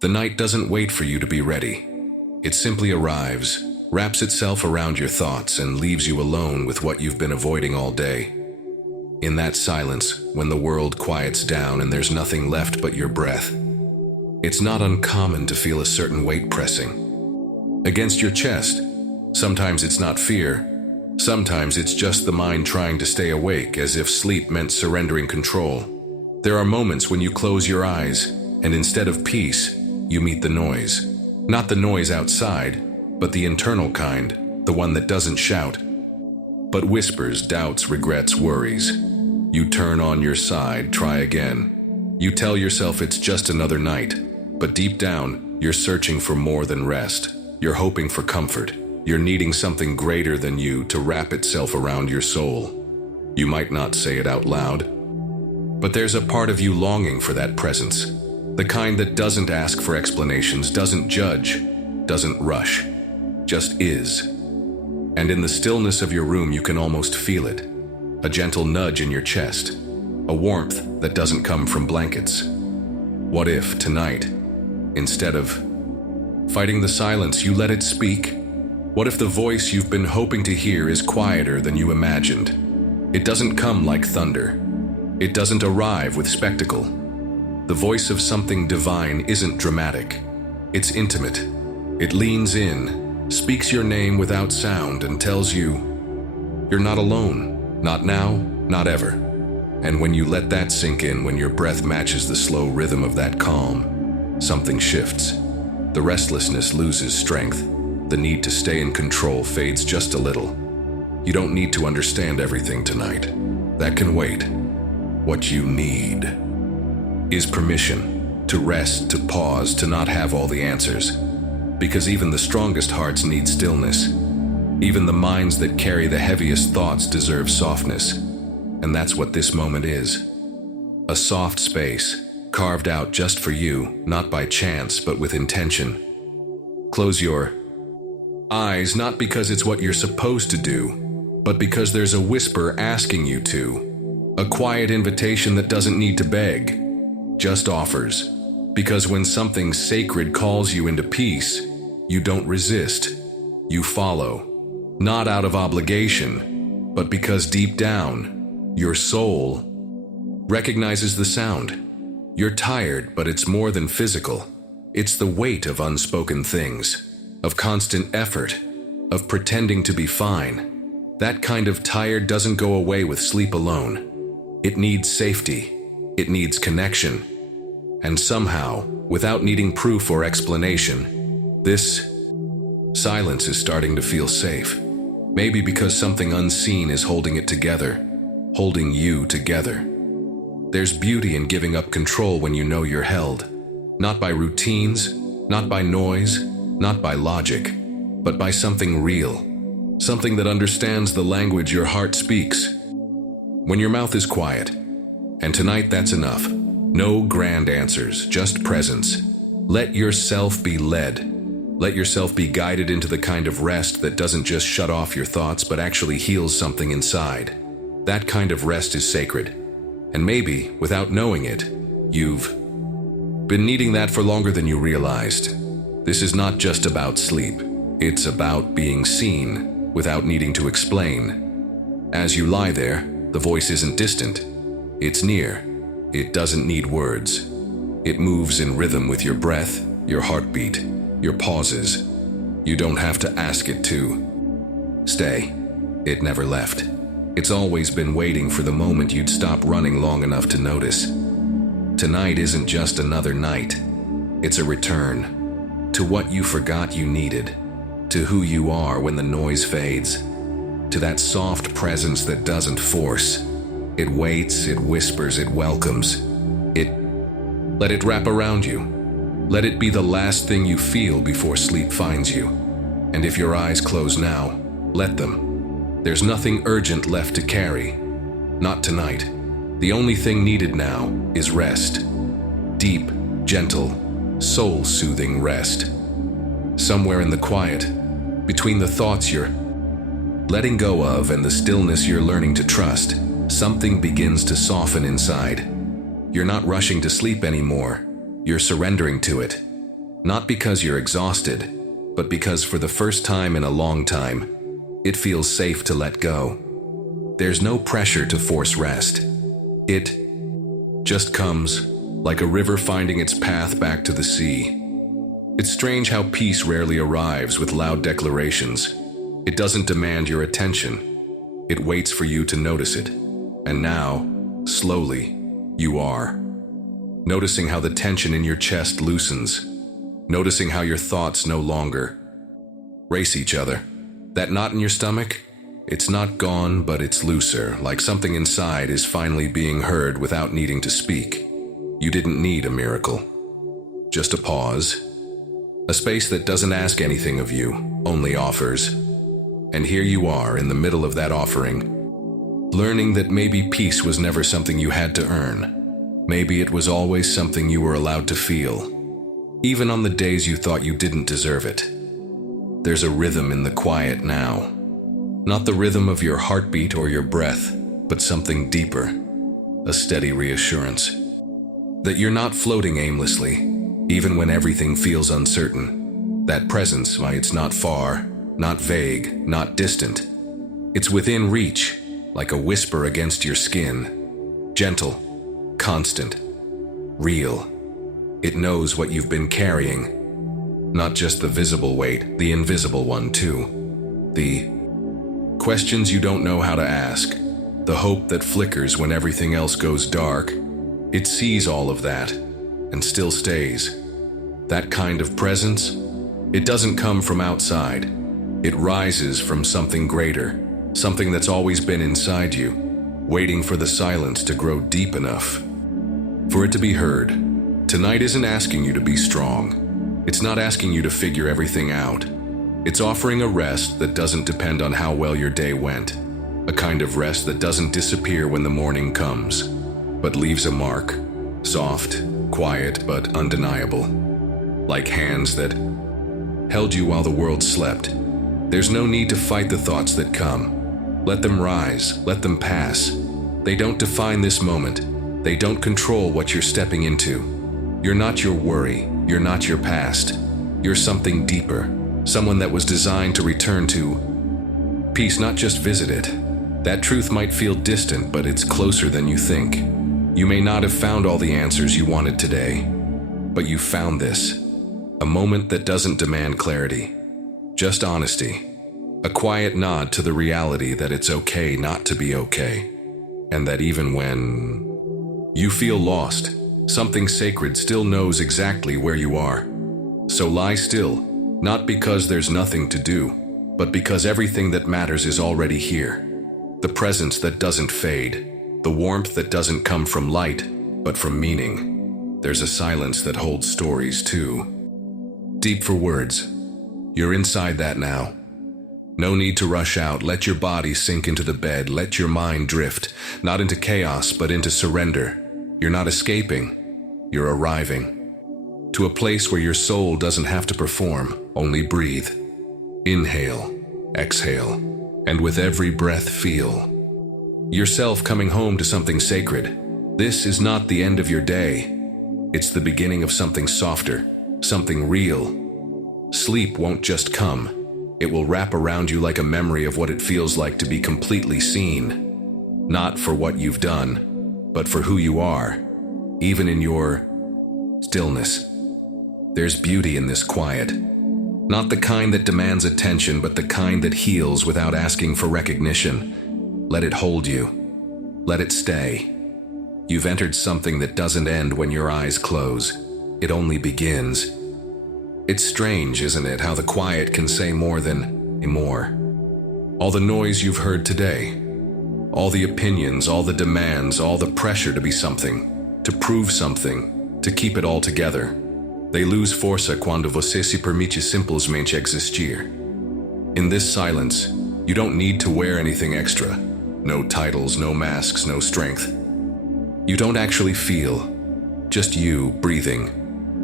The night doesn't wait for you to be ready. It simply arrives, wraps itself around your thoughts, and leaves you alone with what you've been avoiding all day. In that silence, when the world quiets down and there's nothing left but your breath, it's not uncommon to feel a certain weight pressing against your chest. Sometimes it's not fear. Sometimes it's just the mind trying to stay awake, as if sleep meant surrendering control. There are moments when you close your eyes, and instead of peace, you meet the noise. Not the noise outside, but the internal kind, the one that doesn't shout, but whispers, doubts, regrets, worries. You turn on your side, try again. You tell yourself it's just another night, but deep down, you're searching for more than rest. You're hoping for comfort. You're needing something greater than you to wrap itself around your soul. You might not say it out loud, but there's a part of you longing for that presence. The kind that doesn't ask for explanations, doesn't judge, doesn't rush, just is. And in the stillness of your room, you can almost feel it. A gentle nudge in your chest, a warmth that doesn't come from blankets. What if tonight, instead of fighting the silence, you let it speak? What if the voice you've been hoping to hear is quieter than you imagined? It doesn't come like thunder. It doesn't arrive with spectacle. The voice of something divine isn't dramatic. It's intimate. It leans in, speaks your name without sound, and tells you, you're not alone. Not now, not ever. And when you let that sink in, when your breath matches the slow rhythm of that calm, something shifts. The restlessness loses strength. The need to stay in control fades just a little. You don't need to understand everything tonight. That can wait. What you need is permission to rest, to pause, to not have all the answers. Because even the strongest hearts need stillness. Even the minds that carry the heaviest thoughts deserve softness. And that's what this moment is. A soft space, carved out just for you, not by chance, but with intention. Close your eyes, not because it's what you're supposed to do, but because there's a whisper asking you to. A quiet invitation that doesn't need to beg, just offers. Because when something sacred calls you into peace, you don't resist, you follow. Not out of obligation, but because deep down, your soul recognizes the sound. You're tired, but it's more than physical. It's the weight of unspoken things, of constant effort, of pretending to be fine. That kind of tired doesn't go away with sleep alone. It needs safety. It needs connection. And somehow, without needing proof or explanation, this silence is starting to feel safe. Maybe because something unseen is holding it together, holding you together. There's beauty in giving up control when you know you're held. Not by routines, not by noise, not by logic, but by something real. Something that understands the language your heart speaks. When your mouth is quiet, and tonight that's enough. No grand answers, just presence. Let yourself be led. Let yourself be guided into the kind of rest that doesn't just shut off your thoughts, but actually heals something inside. That kind of rest is sacred. And maybe, without knowing it, you've been needing that for longer than you realized. This is not just about sleep. It's about being seen without needing to explain. As you lie there, the voice isn't distant. It's near. It doesn't need words. It moves in rhythm with your breath, your heartbeat, your pauses. You don't have to ask it to stay. It never left. It's always been waiting for the moment you'd stop running long enough to notice. Tonight isn't just another night. It's a return to what you forgot you needed, to who you are when the noise fades, to that soft presence that doesn't force. It waits, it whispers, it welcomes. Let it wrap around you. Let it be the last thing you feel before sleep finds you. And if your eyes close now, let them. There's nothing urgent left to carry. Not tonight. The only thing needed now is rest. Deep, gentle, soul-soothing rest. Somewhere in the quiet, between the thoughts you're letting go of and the stillness you're learning to trust, something begins to soften inside. You're not rushing to sleep anymore. You're surrendering to it. Not because you're exhausted, but because for the first time in a long time, it feels safe to let go. There's no pressure to force rest. It just comes, like a river finding its path back to the sea. It's strange how peace rarely arrives with loud declarations. It doesn't demand your attention. It waits for you to notice it. And now, slowly, you are. Noticing how the tension in your chest loosens. Noticing how your thoughts no longer race each other. That knot in your stomach? It's not gone, but it's looser, like something inside is finally being heard without needing to speak. You didn't need a miracle. Just a pause. A space that doesn't ask anything of you, only offers. And here you are in the middle of that offering, learning that maybe peace was never something you had to earn. Maybe it was always something you were allowed to feel, even on the days you thought you didn't deserve it. There's a rhythm in the quiet now. Not the rhythm of your heartbeat or your breath, but something deeper. A steady reassurance that you're not floating aimlessly, even when everything feels uncertain. That presence, why it's not far, not vague, not distant. It's within reach, like a whisper against your skin. Gentle, constant, real. It knows what you've been carrying. Not just the visible weight, the invisible one too. The questions you don't know how to ask. The hope that flickers when everything else goes dark. It sees all of that, and still stays. That kind of presence, it doesn't come from outside. It rises from something greater, something that's always been inside you, waiting for the silence to grow deep enough for it to be heard. Tonight isn't asking you to be strong. It's not asking you to figure everything out. It's offering a rest that doesn't depend on how well your day went, a kind of rest that doesn't disappear when the morning comes, but leaves a mark, soft, quiet, but undeniable. Like hands that held you while the world slept. There's no need to fight the thoughts that come. Let them rise, let them pass. They don't define this moment. They don't control what you're stepping into. You're not your worry, you're not your past. You're something deeper, someone that was designed to return to peace, not just visit it. That truth might feel distant, but it's closer than you think. You may not have found all the answers you wanted today, but you found this. A moment that doesn't demand clarity, just honesty. A quiet nod to the reality that it's okay not to be okay. And that even when you feel lost, something sacred still knows exactly where you are. So lie still, not because there's nothing to do, but because everything that matters is already here. The presence that doesn't fade, the warmth that doesn't come from light, but from meaning. There's a silence that holds stories too. Deep for words. You're inside that now. No need to rush out. Let your body sink into the bed. Let your mind drift, not into chaos, but into surrender. You're not escaping. You're arriving to a place where your soul doesn't have to perform, only breathe. Inhale, exhale, and with every breath feel yourself coming home to something sacred. This is not the end of your day. It's the beginning of something softer, something real. Sleep won't just come. It will wrap around you like a memory of what it feels like to be completely seen. Not for what you've done, but for who you are, even in your stillness. There's beauty in this quiet. Not the kind that demands attention, but the kind that heals without asking for recognition. Let it hold you. Let it stay. You've entered something that doesn't end when your eyes close. It only begins. It's strange, isn't it, how the quiet can say more than more. All the noise you've heard today, all the opinions, all the demands, all the pressure to be something, to prove something, to keep it all together, they lose força quando você se permite simplesmente existir. In this silence, you don't need to wear anything extra. No titles, no masks, no strength. You don't actually feel, just you breathing,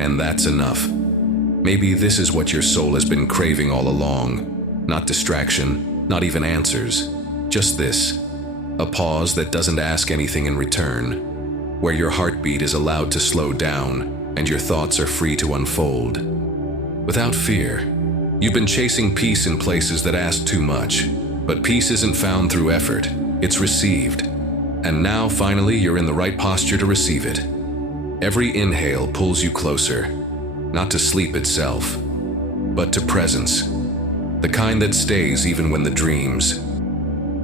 and that's enough. Maybe this is what your soul has been craving all along. Not distraction, not even answers. Just this. A pause that doesn't ask anything in return. Where your heartbeat is allowed to slow down. and your thoughts are free to unfold. Without fear, you've been chasing peace in places that ask too much, but peace isn't found through effort, it's received. And now, finally, you're in the right posture to receive it. Every inhale pulls you closer, not to sleep itself, but to presence, the kind that stays even when the dreams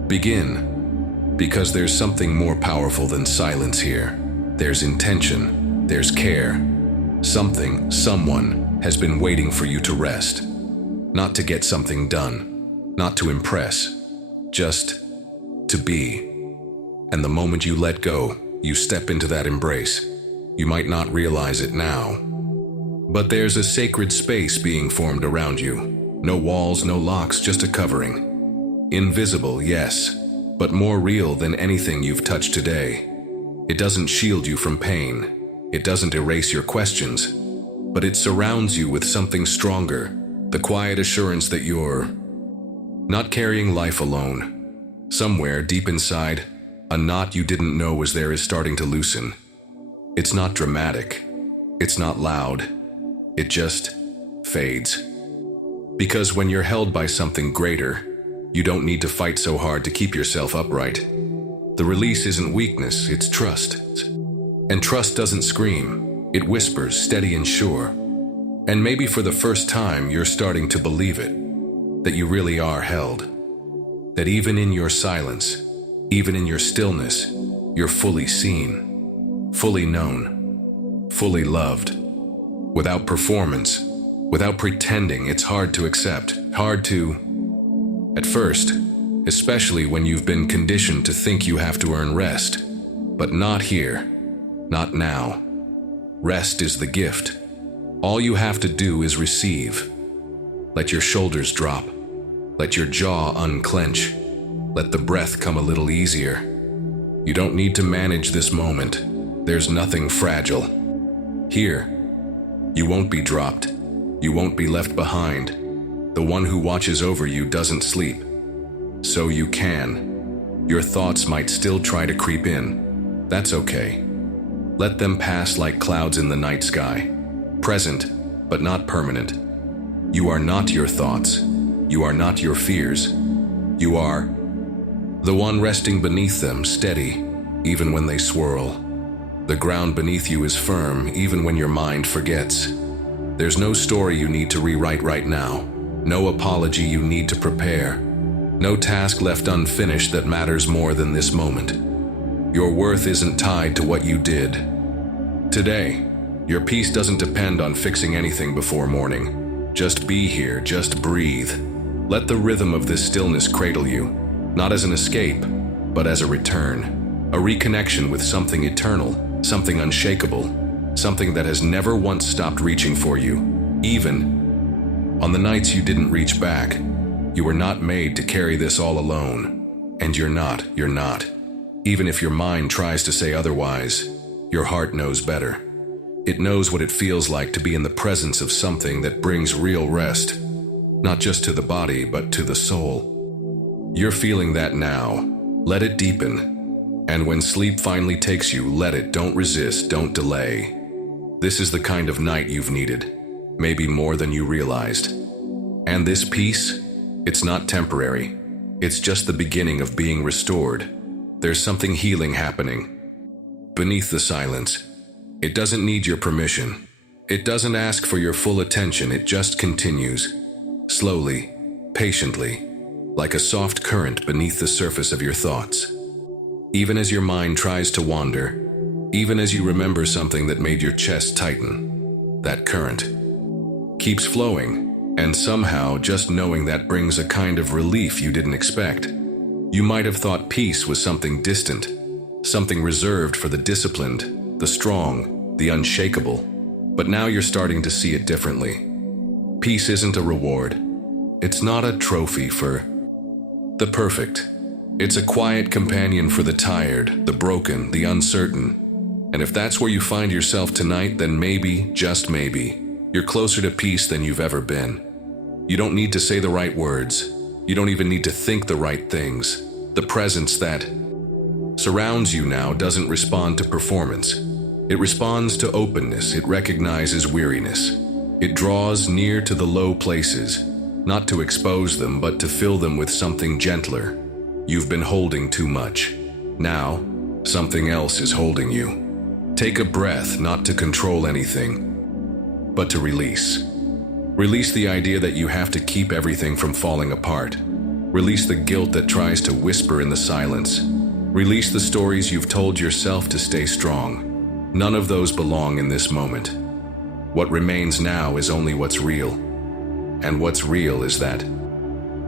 begin. Because there's something more powerful than silence here. There's intention, there's care. Something, someone has been waiting for you to rest. Not to get something done, not to impress, just to be. And the moment you let go, you step into that embrace. You might not realize it now, but there's a sacred space being formed around you. No walls, no locks, just a covering. Invisible, yes, but more real than anything you've touched today. It doesn't shield you from pain. It doesn't erase your questions, but it surrounds you with something stronger, the quiet assurance that you're not carrying life alone. Somewhere deep inside, a knot you didn't know was there is starting to loosen. It's not dramatic. It's not loud. It just fades. Because when you're held by something greater, you don't need to fight so hard to keep yourself upright. The release isn't weakness, it's trust. And trust doesn't scream, it whispers, steady and sure. And maybe for the first time, you're starting to believe it, that you really are held. That even in your silence, even in your stillness, you're fully seen, fully known, fully loved. Without performance, without pretending, it's hard to accept, hard to, at first, especially when you've been conditioned to think you have to earn rest. But not here, not now. Rest is the gift. All you have to do is receive. Let your shoulders drop. Let your jaw unclench. Let the breath come a little easier. You don't need to manage this moment. There's nothing fragile. Here, you won't be dropped. You won't be left behind. The one who watches over you doesn't sleep. So you can. Your thoughts might still try to creep in. That's okay. Let them pass like clouds in the night sky. Present, but not permanent. You are not your thoughts. You are not your fears. You are the one resting beneath them, steady, even when they swirl. The ground beneath you is firm, even when your mind forgets. There's no story you need to rewrite right now. No apology you need to prepare. No task left unfinished that matters more than this moment. Your worth isn't tied to what you did today. Your peace doesn't depend on fixing anything before morning. Just be here, just breathe. Let the rhythm of this stillness cradle you, not as an escape, but as a return, a reconnection with something eternal, something unshakable, something that has never once stopped reaching for you, even on the nights you didn't reach back. You were not made to carry this all alone, and you're not. Even if your mind tries to say otherwise, your heart knows better. It knows what it feels like to be in the presence of something that brings real rest, not just to the body, but to the soul. You're feeling that now. Let it deepen. And when sleep finally takes you, let it. Don't resist, don't delay. This is the kind of night you've needed, maybe more than you realized. And this peace, it's not temporary. It's just the beginning of being restored. There's something healing happening beneath the silence. It doesn't need your permission. It doesn't ask for your full attention. It just continues, slowly, patiently, like a soft current beneath the surface of your thoughts. Even as your mind tries to wander, even as you remember something that made your chest tighten, that current keeps flowing, and somehow just knowing that brings a kind of relief you didn't expect. You might have thought peace was something distant, something reserved for the disciplined, the strong, the unshakable, but now you're starting to see it differently. Peace isn't a reward. It's not a trophy for the perfect. It's a quiet companion for the tired, the broken, the uncertain. And if that's where you find yourself tonight, then maybe, just maybe, you're closer to peace than you've ever been. You don't need to say the right words. You don't even need to think the right things. The presence that surrounds you now doesn't respond to performance. It responds to openness, it recognizes weariness. It draws near to the low places, not to expose them, but to fill them with something gentler. You've been holding too much. Now, something else is holding you. Take a breath, not to control anything, but to release. Release the idea that you have to keep everything from falling apart. Release the guilt that tries to whisper in the silence. Release the stories you've told yourself to stay strong. None of those belong in this moment. What remains now is only what's real. And what's real is that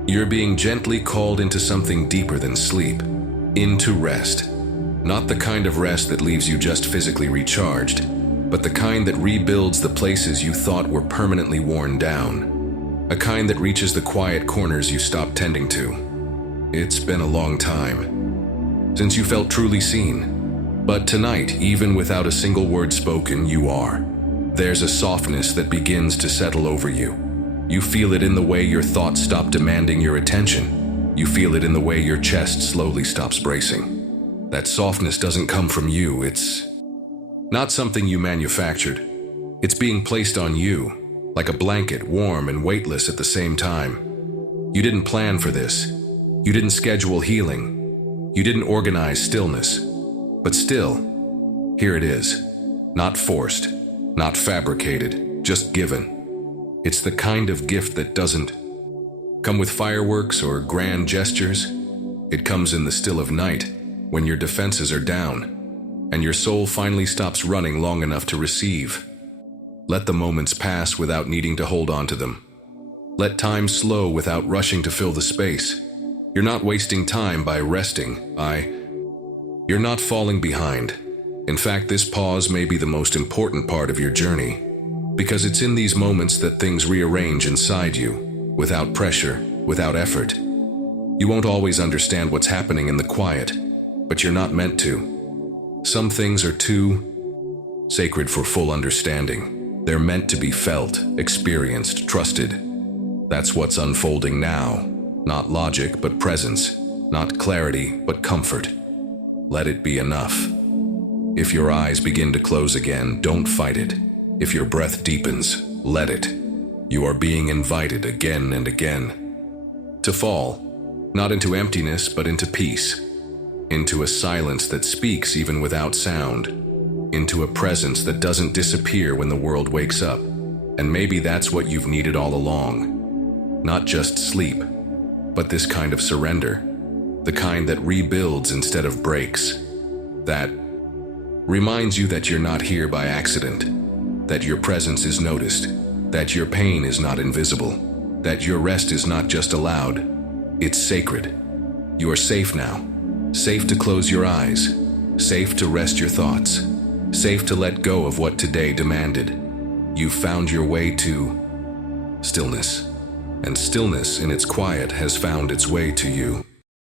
you're being gently called into something deeper than sleep, into rest. Not the kind of rest that leaves you just physically recharged, but the kind that rebuilds the places you thought were permanently worn down. A kind that reaches the quiet corners you stopped tending to. It's been a long time since you felt truly seen. But tonight, even without a single word spoken, you are. There's a softness that begins to settle over you. You feel it in the way your thoughts stop demanding your attention. You feel it in the way your chest slowly stops bracing. That softness doesn't come from you. It's not something you manufactured. It's being placed on you, like a blanket, warm and weightless at the same time. You didn't plan for this. You didn't schedule healing. You didn't organize stillness. But still, here it is. Not forced, not fabricated, just given. It's the kind of gift that doesn't come with fireworks or grand gestures. It comes in the still of night, when your defenses are down, and your soul finally stops running long enough to receive. Let the moments pass without needing to hold on to them. Let time slow without rushing to fill the space. You're not wasting time by resting. You're not falling behind. In fact, this pause may be the most important part of your journey, because it's in these moments that things rearrange inside you, without pressure, without effort. You won't always understand what's happening in the quiet, but you're not meant to. Some things are too sacred for full understanding. They're meant to be felt, experienced, trusted. That's what's unfolding now. Not logic, but presence. Not clarity, but comfort. Let it be enough. If your eyes begin to close again, don't fight it. If your breath deepens, let it. You are being invited again and again to fall, not into emptiness, but into peace, into a silence that speaks even without sound, into a presence that doesn't disappear when the world wakes up. And maybe that's what you've needed all along. Not just sleep, but this kind of surrender, the kind that rebuilds instead of breaks, that reminds you that you're not here by accident, that your presence is noticed, that your pain is not invisible, that your rest is not just allowed, it's sacred. You are safe now, safe to close your eyes, safe to rest your thoughts, safe to let go of what today demanded. You've found your way to stillness, and stillness in its quiet has found its way to you.